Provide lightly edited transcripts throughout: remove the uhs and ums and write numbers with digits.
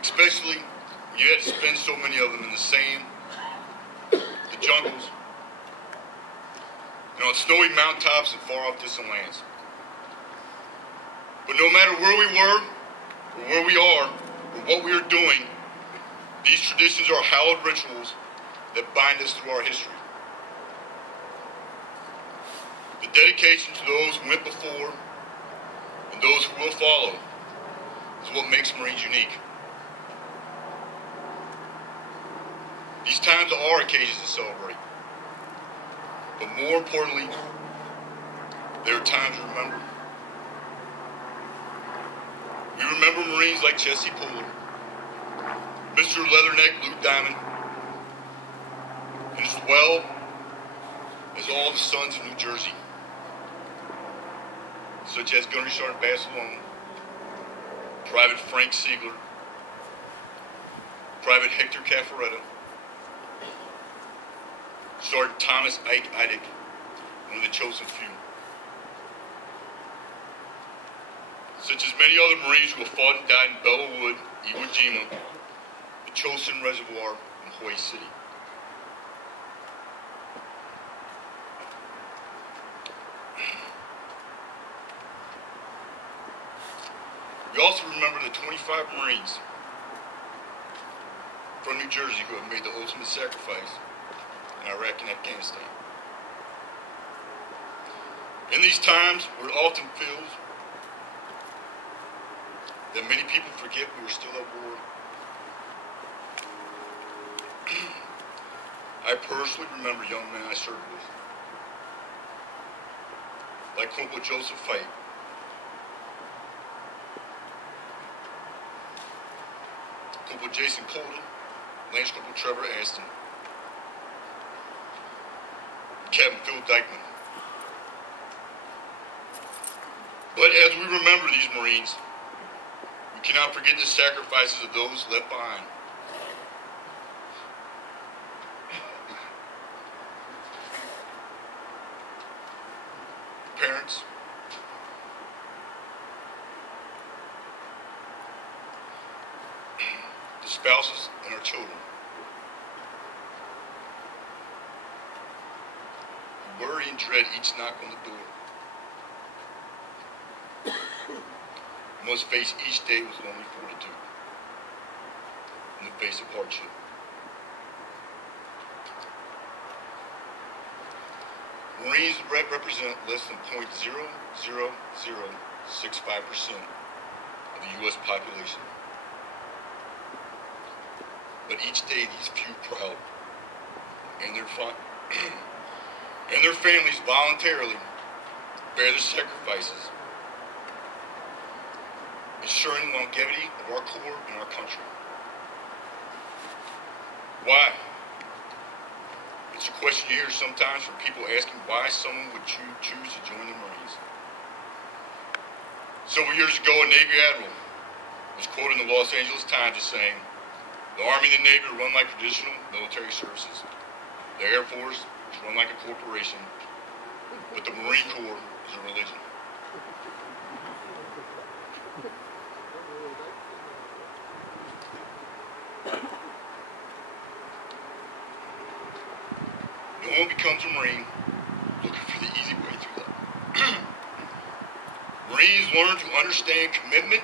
especially when you had to spend so many of them in the sand, the jungles, and on snowy mountaintops and far off distant lands. But no matter where we were, or where we are, or what we are doing, these traditions are hallowed rituals that bind us through our history. The dedication to those who went before and those who will follow is what makes Marines unique. These times are occasions to celebrate, but more importantly, there are times to remember. We remember Marines like Jesse Puller, Mr. Leatherneck Luke Diamond, and as well as all the sons of New Jersey, such as Gunnery Sergeant Barcelona, Private Frank Siegler, Private Hector Caffaretta, Sergeant Thomas Ike Eidick, one of the chosen few, such as many other Marines who have fought and died in Belleau Wood, Iwo Jima, the Chosin Reservoir, and Hawaii City. We also remember the 25 Marines from New Jersey who have made the ultimate sacrifice in Iraq and Afghanistan. In these times where it often feels that many people forget we were still at war, I personally remember young men I served with, like Corporal Joseph Fite, Corporal Jason Colden, Lance Corporal Trevor Aston, Captain Phil Dykeman. But as we remember these Marines, we cannot forget the sacrifices of those left behind. The parents, the spouses, and our children, who worry and dread each knock on the door, must face each day with lonely fortitude in the face of hardship. Marines represent less than 0.00065% of the U.S. population. But each day, these few proud and their families voluntarily bear the sacrifices, ensuring the longevity of our Corps and our country. Why? It's a question you hear sometimes from people asking why someone would choose to join the Marines. Several years ago, a Navy admiral was quoted in the Los Angeles Times as saying, "The Army and the Navy are run like traditional military services. The Air Force is run like a corporation, but the Marine Corps is a religion." No one becomes a Marine looking for the easy way through life. Marines learn to understand commitment,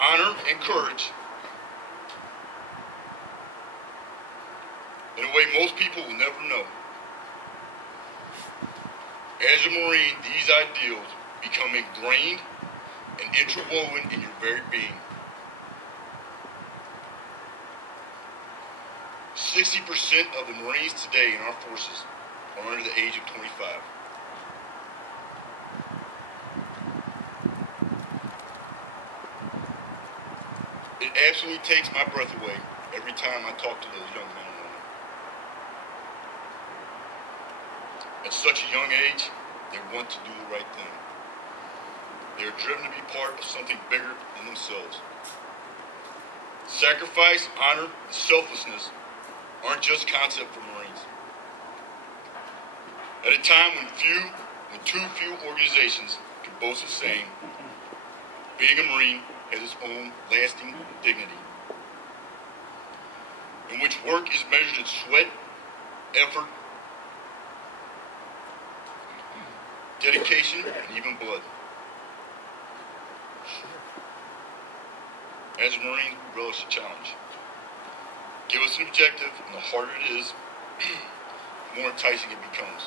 honor, and courage in a way most people will never know. As a Marine, these ideals become ingrained and interwoven in your very being. 60% of the Marines today in our forces are under the age of 25. It absolutely takes my breath away every time I talk to those young men and women. At such a young age, they want to do the right thing. They are driven to be part of something bigger than themselves. Sacrifice, honor, and selflessness aren't just concepts for Marines. At a time when too few organizations can boast the same, being a Marine has its own lasting dignity. in which work is measured in sweat, effort, dedication, and even blood. As a Marine, we relish the challenge. Give us an objective, and the harder it is, the more enticing it becomes.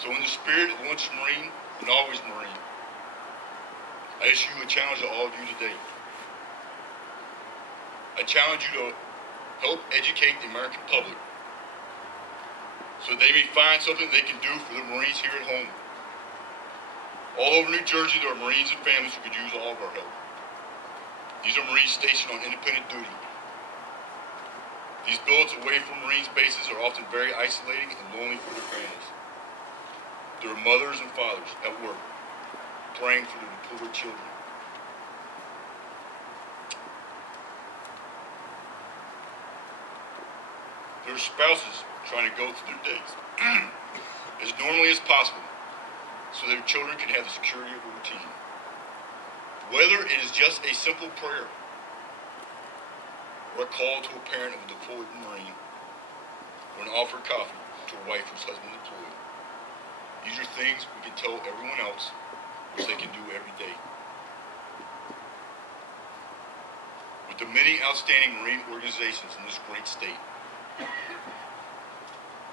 So in the spirit of once Marine and always Marine, I issue a challenge to all of you today. I challenge you to help educate the American public so they may find something they can do for the Marines here at home. All over New Jersey, there are Marines and families who could use all of our help. These are Marines stationed on independent duty. These billets away from Marines bases are often very isolating and lonely for their families. There are mothers and fathers at work praying for their deployed children. There are spouses trying to go through their days as normally as possible so their children can have the security of a routine. Whether it is just a simple prayer or a call to a parent of a deployed Marine or an offered coffee to a wife whose husband deployed, these are things we can tell everyone else which they can do every day. With the many outstanding Marine organizations in this great state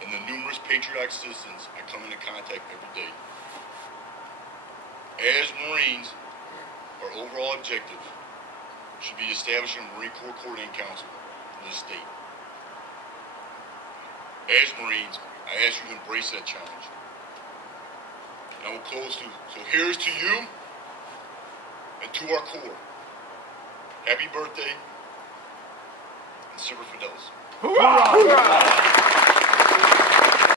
and the numerous patriotic citizens I come into contact every day, as Marines, our overall objective should be establishing a Marine Corps Coordinating Council for this state. As Marines, I ask you to embrace that challenge. And I will close too. So here's to you and to our Corps. Happy birthday, and Semper Fidelis. Hoorah! Hoorah!